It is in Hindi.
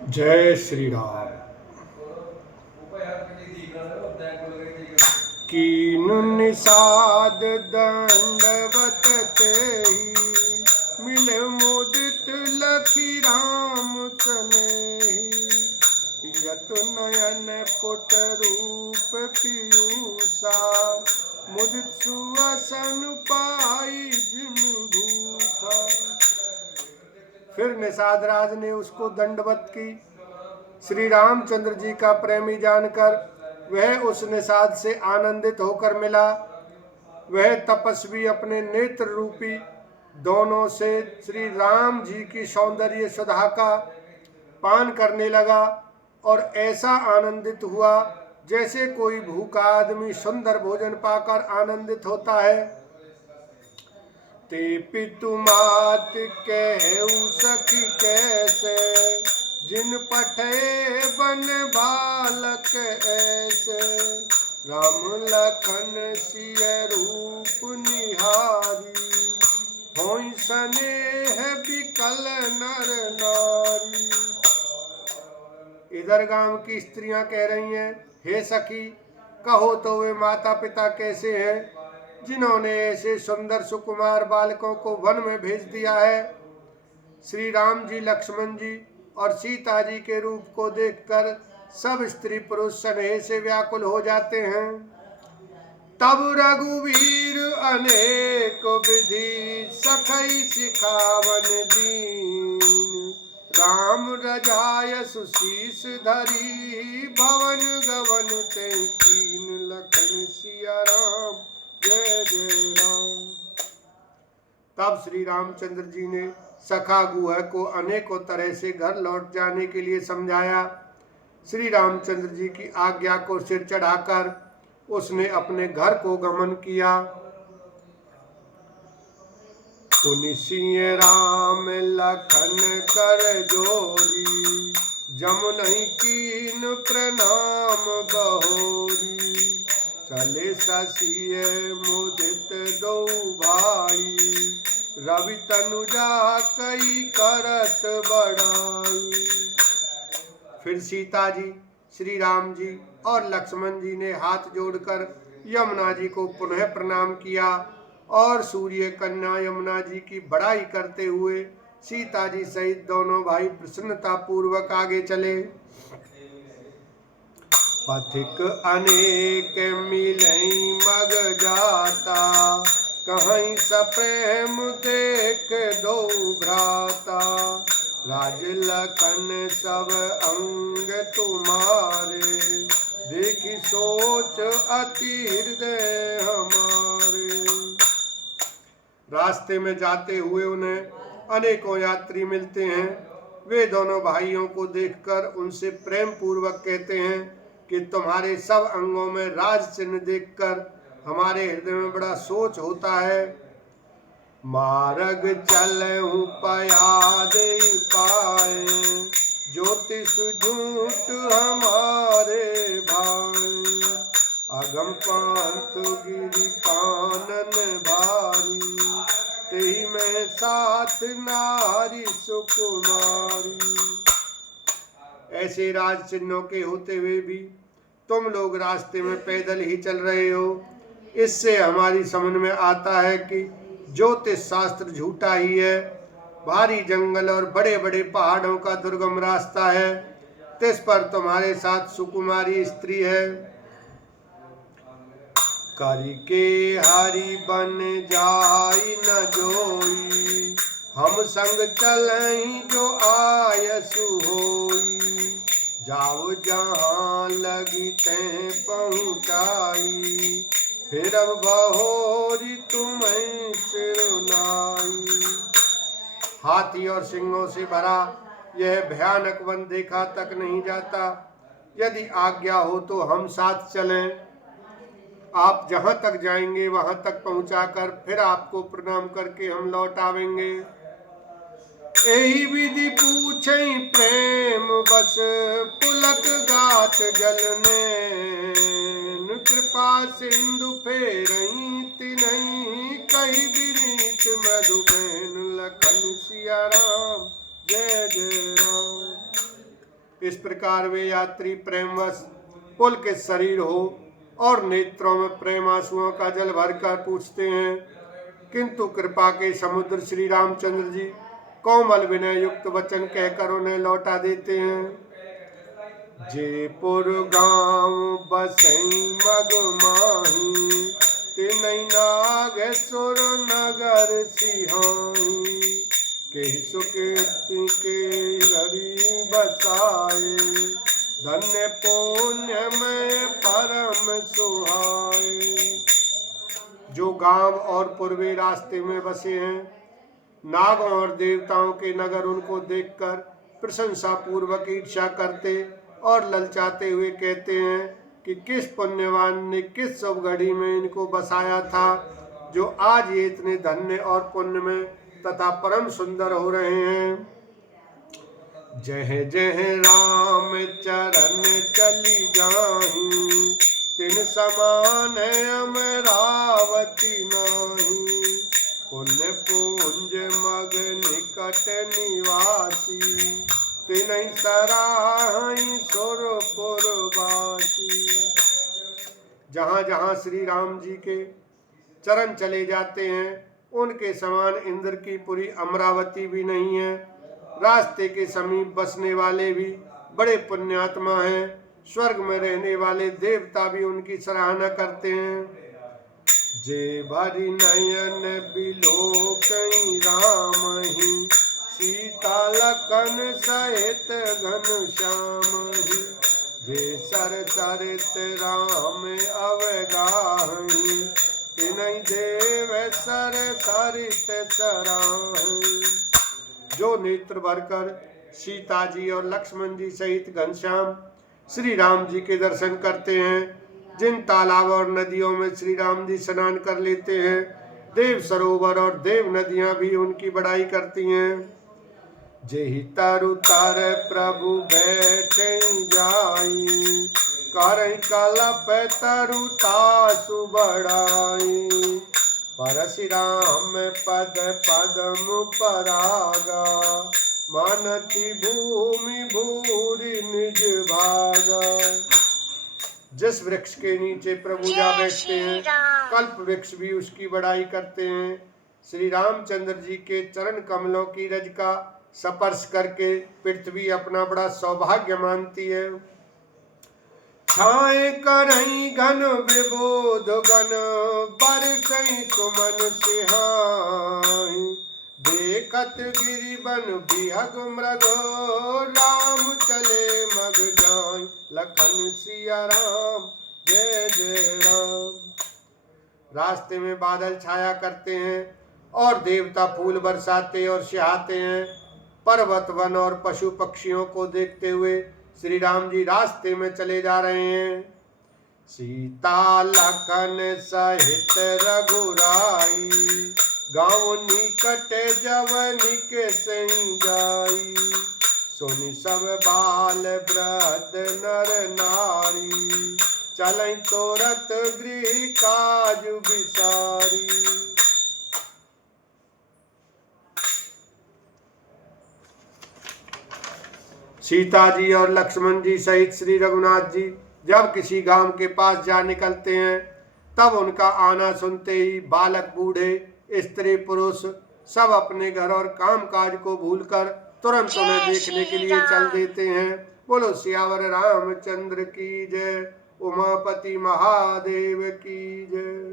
जय श्री राम। कीनु निषाद दंडवत तेहि, मिले मुदित लखी राम कनेहि। यत नयन पुट रूप पीयूषा, मुदित सुवसन पाई जिन भूखा। फिर निषाद राज ने उसको दंडवत की। श्री रामचंद्र जी का प्रेमी जानकर वह उस निषाद से आनंदित होकर मिला। वह तपस्वी अपने नेत्र रूपी दोनों से श्री राम जी की सौंदर्य सुधा का पान करने लगा और ऐसा आनंदित हुआ जैसे कोई भूखा आदमी सुंदर भोजन पाकर आनंदित होता है। ते पितु मात कहु सखी कैसे, जिन पठे बन बालक ऐसे। राम लखन सिय रूप निहारी, होई स्नेह विकल नर नारी। इधर गांव की स्त्रियां कह रही हैं, हे सखी, कहो तो वे माता पिता कैसे हैं जिन्होंने ऐसे सुंदर सुकुमार बालकों को वन में भेज दिया है। श्री राम जी, लक्ष्मण जी और सीता जी के रूप को देखकर सब स्त्री पुरुष स्नेह से व्याकुल हो जाते हैं। तब रघुवीर अनेक विधि, सखई सिखावन दीन। राम रजाय सुशीष धरी, भवन गवन ते कीन। लखन सिया राम जय जय राम। तब श्री रामचंद्र जी ने सखा गुह को अनेकों तरह से घर लौट जाने के लिए समझाया। श्री रामचंद्र जी की आज्ञा को सिर चढ़ाकर उसने अपने घर को गमन किया। पुनि सिय राम लखन कर जोरी, जमुनहि कीन प्रणाम बहोरी। चले ससिय मुदित दो भाई, रवि तनुजा कई करत बड़ाई। फिर सीता जी, श्री राम जी और लक्ष्मण जी ने हाथ जोड़कर यमुना जी को पुनः प्रणाम किया और सूर्य कन्या यमुना जी की बड़ाई करते हुए सीता जी सहित दोनों भाई प्रसन्नता पूर्वक आगे चले। पथिक अनेक मिलई मग जाता, कहीं सप्रेम देख दो भ्राता। राज लखन सब अंग तुम्हारे, देखी सोच अति हृदय हमारे। रास्ते में जाते हुए उन्हें अनेकों यात्री मिलते हैं। वे दोनों भाइयों को देखकर उनसे प्रेम पूर्वक कहते हैं कि तुम्हारे सब अंगों में राज चिन्ह देखकर हमारे हृदय में बड़ा सोच होता है। मार्ग चलहु पयादे पाए, ज्योतिष झूठ हमारे भाई। अगम पांत गिरि कानन भारी, तेहि में साथ नारी सुकुमारी। ऐसे राज चिन्हों के होते हुए भी तुम लोग रास्ते में पैदल ही चल रहे हो। इससे हमारी समझ में आता है कि ज्योतिष शास्त्र झूठा ही है। भारी जंगल और बड़े बड़े पहाड़ों का दुर्गम रास्ता है, तिस पर तुम्हारे साथ सुकुमारी स्त्री है। करि के हरि बन जाई न जोई, हम संग चलहि जो आयसु होई। जाओ जहाँ लगी तें पहुँचाई, फिर अब बहोरी तुम्हें सिरुनाई। हाथी और सिंहों से भरा यह भयानक वन देखा तक नहीं जाता। यदि आज्ञा हो तो हम साथ चलें। आप जहाँ तक जाएंगे वहाँ तक पहुँचाकर फिर आपको प्रणाम करके हम लौट आवेंगे। एही विधि पूछई प्रेम बस, पुलक गात जलने। कृपा सिंधु फेरई तिन्हई, कही विनीत मधुबैन। लखन सिया राम जय जय राम। इस प्रकार वे यात्री प्रेमवश पुलकित शरीर हो और नेत्रों में प्रेम आंसुओं का जल भरकर पूछते हैं, किंतु कृपा के समुद्र श्री रामचंद्र जी कोमल विनय युक्त वचन कहकर उन्हें लौटा देते हैं। जयपुर गांव बसई मग माही, तिनई नागेश्वर नगर सिहाई, के सुकृति के हरि बसाए, धन्य पुण्य में परम सुहाए। जो गांव और पूर्वी रास्ते में बसे हैं, नागों और देवताओं के नगर उनको देखकर प्रशंसा पूर्वक ईर्ष्या करते और ललचाते हुए कहते हैं कि किस पुण्यवान ने किस शुभ घड़ी में इनको बसाया था, जो आज ये इतने धन्य और पुण्य में तथा परम सुंदर हो रहे हैं। जय जय राम चरण चली जाहीं, तिन समान अमरावती नाही, पुण्य पुंज मग निकट निवासी, तिनहि सराहि सुरपुरवासी। जहाँ जहाँ श्री राम जी के चरण चले जाते हैं, उनके समान इंद्र की पुरी अमरावती भी नहीं है। रास्ते के समीप बसने वाले भी बड़े पुण्यात्मा हैं। स्वर्ग में रहने वाले देवता भी उनकी सराहना करते हैं। जे भरी नयन बिलोकई राम ही, सीता लखन सहित घनश्याम ही, जे सर सरित राम अवगाही, तिनहि देव सर सरित सराही। जो नेत्र भरकर सीता जी और लक्ष्मण जी सहित घनश्याम श्री राम जी के दर्शन करते हैं, जिन तालाब और नदियों में श्री राम जी स्नान कर लेते हैं, देव सरोवर और देव नदियां भी उनकी बड़ाई करती हैं। जेहि तरु तर प्रभु बैठे जाई, करई कलप तरु तासु बढ़ाई, परशुराम पद पदम परागा, मानती भूमि भूरि निज भागा। जिस वृक्ष के नीचे प्रभु जा बैठते हैं, कल्प वृक्ष भी उसकी बड़ाई करते हैं। श्री रामचंद्र जी के चरण कमलों की रज का स्पर्श करके पृथ्वी अपना बड़ा सौभाग्य मानती है। छाए करई घन विबोध गण, बरसई सुमन सिहाई, देखत गिरि बन बिहग मृग, राम चले मग जाय, लखन सिया राम जय जय राम। रास्ते में बादल छाया करते हैं और देवता फूल बरसाते और सिहाते हैं। पर्वत वन और पशु पक्षियों को देखते हुए श्री राम जी रास्ते में चले जा रहे हैं। सीता लखन सहित रघुराई, गाँव निकट जवनि के सही जाई, सुनि सब बाल वृद्ध नर नारी, चलई तोरत गृह काज बिसारी। सीता जी और लक्ष्मण जी सहित श्री रघुनाथ जी जब किसी गांव के पास जा निकलते हैं, तब उनका आना सुनते ही बालक बूढ़े स्त्री पुरुष सब अपने घर और काम काज को भूलकर तुरंत उन्हें देखने के लिए चल देते हैं। बोलो सियावर रामचंद्र की जय, उमापति महादेव की जय।